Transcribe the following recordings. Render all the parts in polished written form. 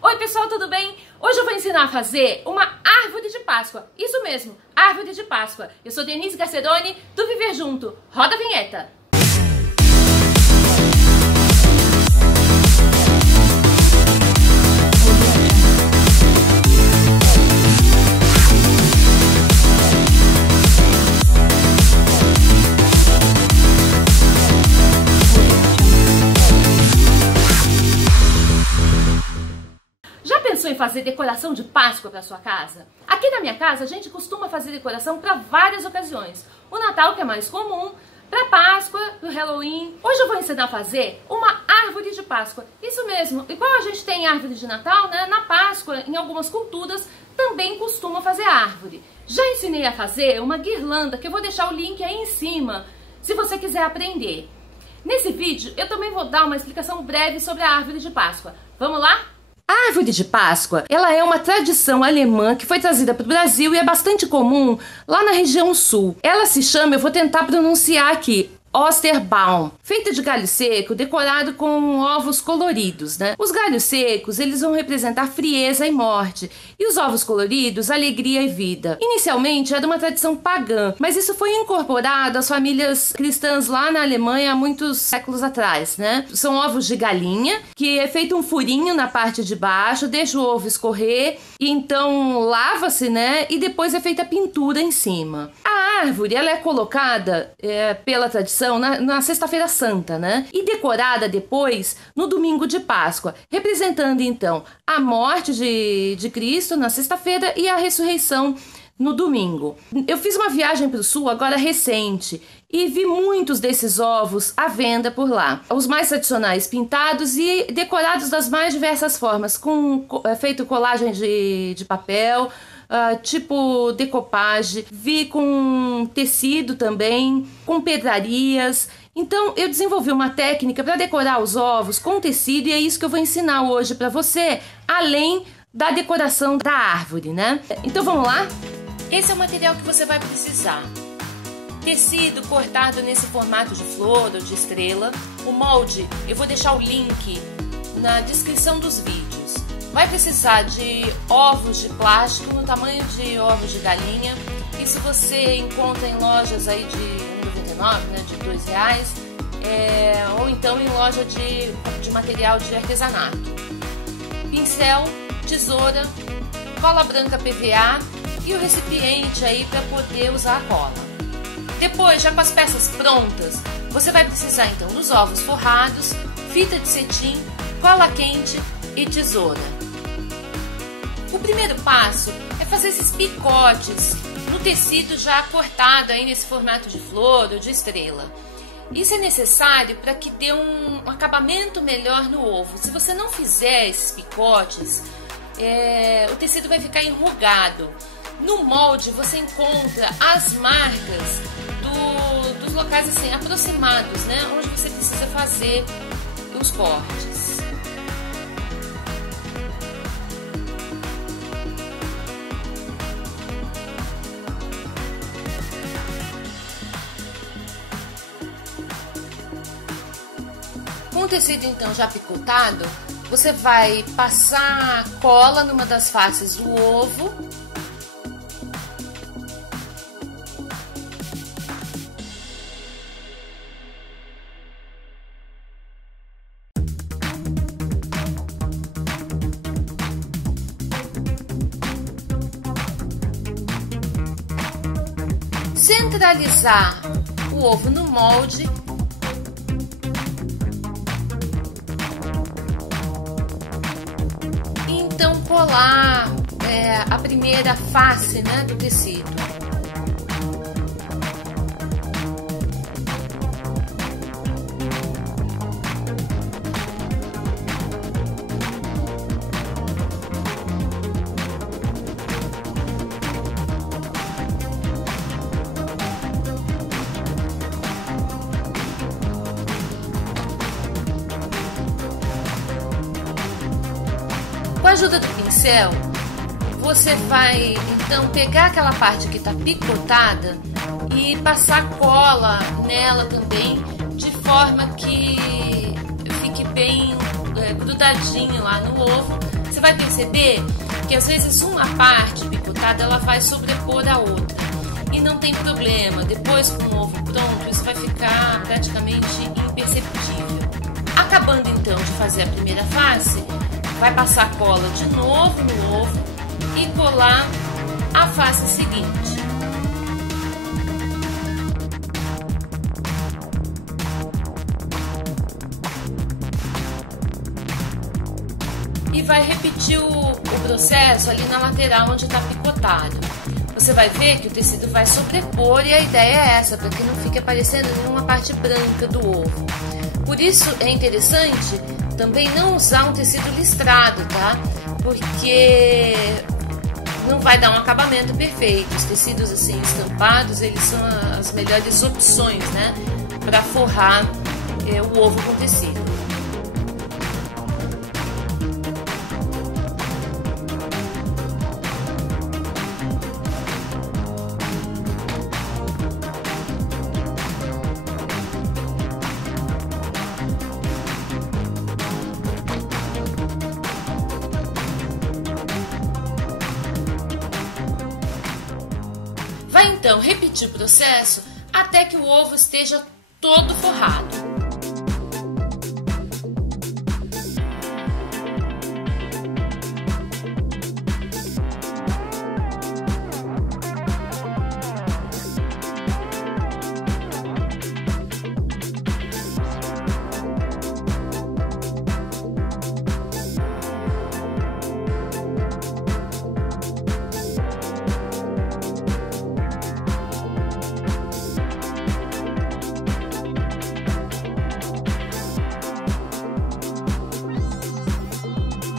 Oi pessoal, tudo bem? Hoje eu vou ensinar a fazer uma árvore de Páscoa. Isso mesmo, árvore de Páscoa. Eu sou Denise Garcedoni, do Viver Junto. Roda a vinheta. Pensou em fazer decoração de Páscoa para sua casa? Aqui na minha casa a gente costuma fazer decoração para várias ocasiões. O Natal, que é mais comum, para Páscoa, para o Halloween. Hoje eu vou ensinar a fazer uma árvore de Páscoa. Isso mesmo, igual a gente tem árvore de Natal, né? Na Páscoa, em algumas culturas, também costuma fazer árvore. Já ensinei a fazer uma guirlanda, que eu vou deixar o link aí em cima, se você quiser aprender. Nesse vídeo eu também vou dar uma explicação breve sobre a árvore de Páscoa. Vamos lá? A árvore de Páscoa, ela é uma tradição alemã que foi trazida para o Brasil e é bastante comum lá na região sul. Ela se chama, eu vou tentar pronunciar aqui, Osterbaum, feita de galho seco, decorado com ovos coloridos, né? Os galhos secos, eles vão representar frieza e morte, e os ovos coloridos, alegria e vida. Inicialmente era uma tradição pagã, mas isso foi incorporado às famílias cristãs lá na Alemanha há muitos séculos atrás, né? São ovos de galinha, que é feito um furinho na parte de baixo, deixa o ovo escorrer, e então lava-se, né? E depois é feita a pintura em cima. A árvore, ela é colocada pela tradição na Sexta-feira Santa, né? E decorada depois no domingo de Páscoa, representando então a morte de Cristo na sexta-feira e a ressurreição no domingo. Eu fiz uma viagem para o sul agora recente e vi muitos desses ovos à venda por lá. Os mais tradicionais pintados e decorados das mais diversas formas, com feito colagem de papel, tipo decopagem, vi com tecido também, com pedrarias. Então eu desenvolvi uma técnica para decorar os ovos com tecido e é isso que eu vou ensinar hoje para você, além da decoração da árvore, né? Então vamos lá? Esse é o material que você vai precisar. Tecido cortado nesse formato de flor ou de estrela. O molde, eu vou deixar o link na descrição dos vídeos. Vai precisar de ovos de plástico no tamanho de ovos de galinha. Isso você encontra em lojas aí de R$1,99, né, de R$2, ou então em loja de material de artesanato. Pincel, tesoura, cola branca PVA e o recipiente aí para poder usar a cola. Depois, já com as peças prontas, você vai precisar então dos ovos forrados, fita de cetim, cola quente e tesoura. O primeiro passo é fazer esses picotes no tecido já cortado aí nesse formato de flor ou de estrela. Isso é necessário para que dê um acabamento melhor no ovo. Se você não fizer esses picotes, o tecido vai ficar enrugado. No molde você encontra as marcas dos locais assim aproximados, né, onde você precisa fazer os cortes. Com o tecido então já picotado, você vai passar cola numa das faces do ovo. Centralizar o ovo no molde. Então colar a primeira face, né, do tecido. Com a ajuda do pincel, você vai então pegar aquela parte que está picotada e passar cola nela também, de forma que fique bem grudadinho lá no ovo. Você vai perceber que às vezes uma parte picotada ela vai sobrepor a outra. E não tem problema, depois com o ovo pronto, isso vai ficar praticamente imperceptível. Acabando então de fazer a primeira face, vai passar cola de novo no ovo e colar a face seguinte. E vai repetir o processo ali na lateral onde está picotado. Você vai ver que o tecido vai sobrepor e a ideia é essa, para que não fique aparecendo nenhuma parte branca do ovo. Por isso é interessante também não usar um tecido listrado, tá? Porque não vai dar um acabamento perfeito. Os tecidos assim estampados, eles são as melhores opções, né? Para forrar o ovo com tecido. Vai então repetir o processo até que o ovo esteja todo forrado.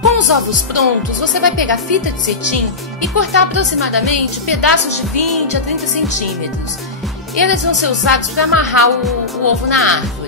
Com os ovos prontos, você vai pegar fita de cetim e cortar aproximadamente pedaços de 20 a 30 centímetros. Eles vão ser usados para amarrar o ovo na árvore.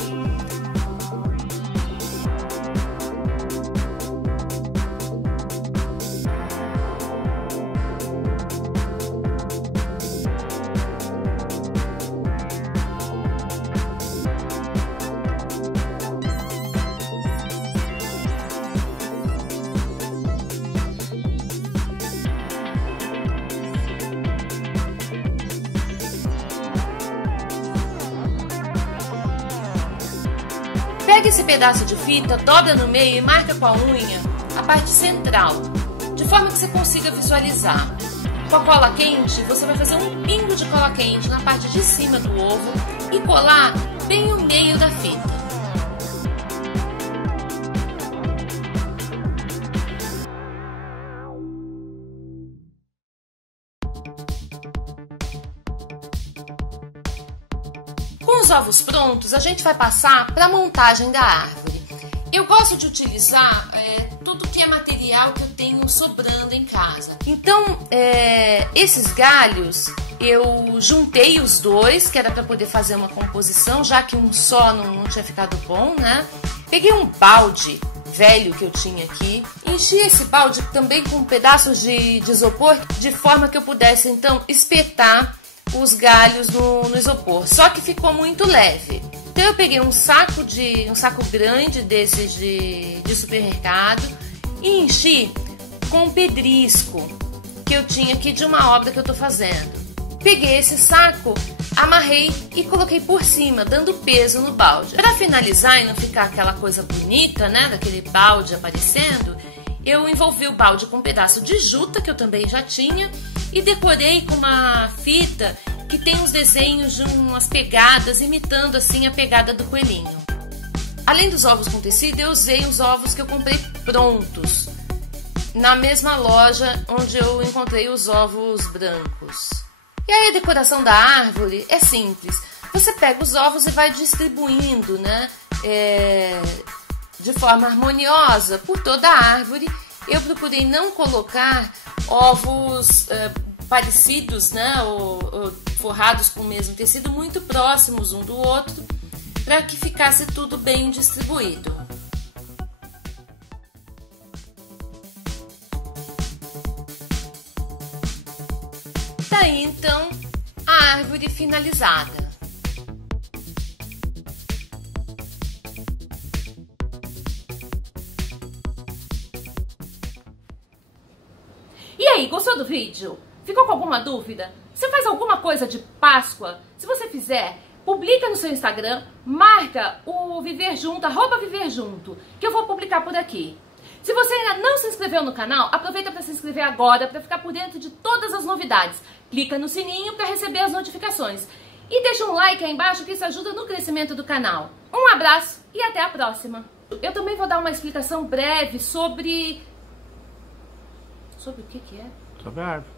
Pega esse pedaço de fita, dobra no meio e marca com a unha a parte central, de forma que você consiga visualizar. Com a cola quente, você vai fazer um pingo de cola quente na parte de cima do ovo e colar bem o meio da fita. Com os ovos prontos, a gente vai passar para a montagem da árvore. Eu gosto de utilizar tudo que é material que eu tenho sobrando em casa. Então, esses galhos, eu juntei os dois, que era para poder fazer uma composição, já que um só não tinha ficado bom, né? Peguei um balde velho que eu tinha aqui, enchi esse balde também com pedaços de isopor, de forma que eu pudesse, então, espetar os galhos no isopor, só que ficou muito leve. Então eu peguei um saco grande desses de supermercado e enchi com um pedrisco que eu tinha aqui de uma obra que eu tô fazendo. Peguei esse saco, amarrei e coloquei por cima, dando peso no balde. Para finalizar e não ficar aquela coisa bonita, né, daquele balde aparecendo, eu envolvi o balde com um pedaço de juta que eu também já tinha e decorei com uma fita que tem uns desenhos de umas pegadas, imitando assim a pegada do coelhinho. Além dos ovos com tecido, eu usei os ovos que eu comprei prontos, na mesma loja onde eu encontrei os ovos brancos. E aí a decoração da árvore é simples. Você pega os ovos e vai distribuindo, né, de forma harmoniosa por toda a árvore. Eu procurei não colocar ovos parecidos, né, ou forrados com o mesmo tecido, muito próximos um do outro, para que ficasse tudo bem distribuído. Daí então a árvore finalizada. E aí, gostou do vídeo? Ficou com alguma dúvida? Você faz alguma coisa de Páscoa? Se você fizer, publica no seu Instagram, marca o Viver Junto, @viverjunto, que eu vou publicar por aqui. Se você ainda não se inscreveu no canal, aproveita para se inscrever agora, para ficar por dentro de todas as novidades. Clica no sininho para receber as notificações. E deixa um like aí embaixo, que isso ajuda no crescimento do canal. Um abraço e até a próxima. Eu também vou dar uma explicação breve sobre... Sobre o que é? Sobre a árvore.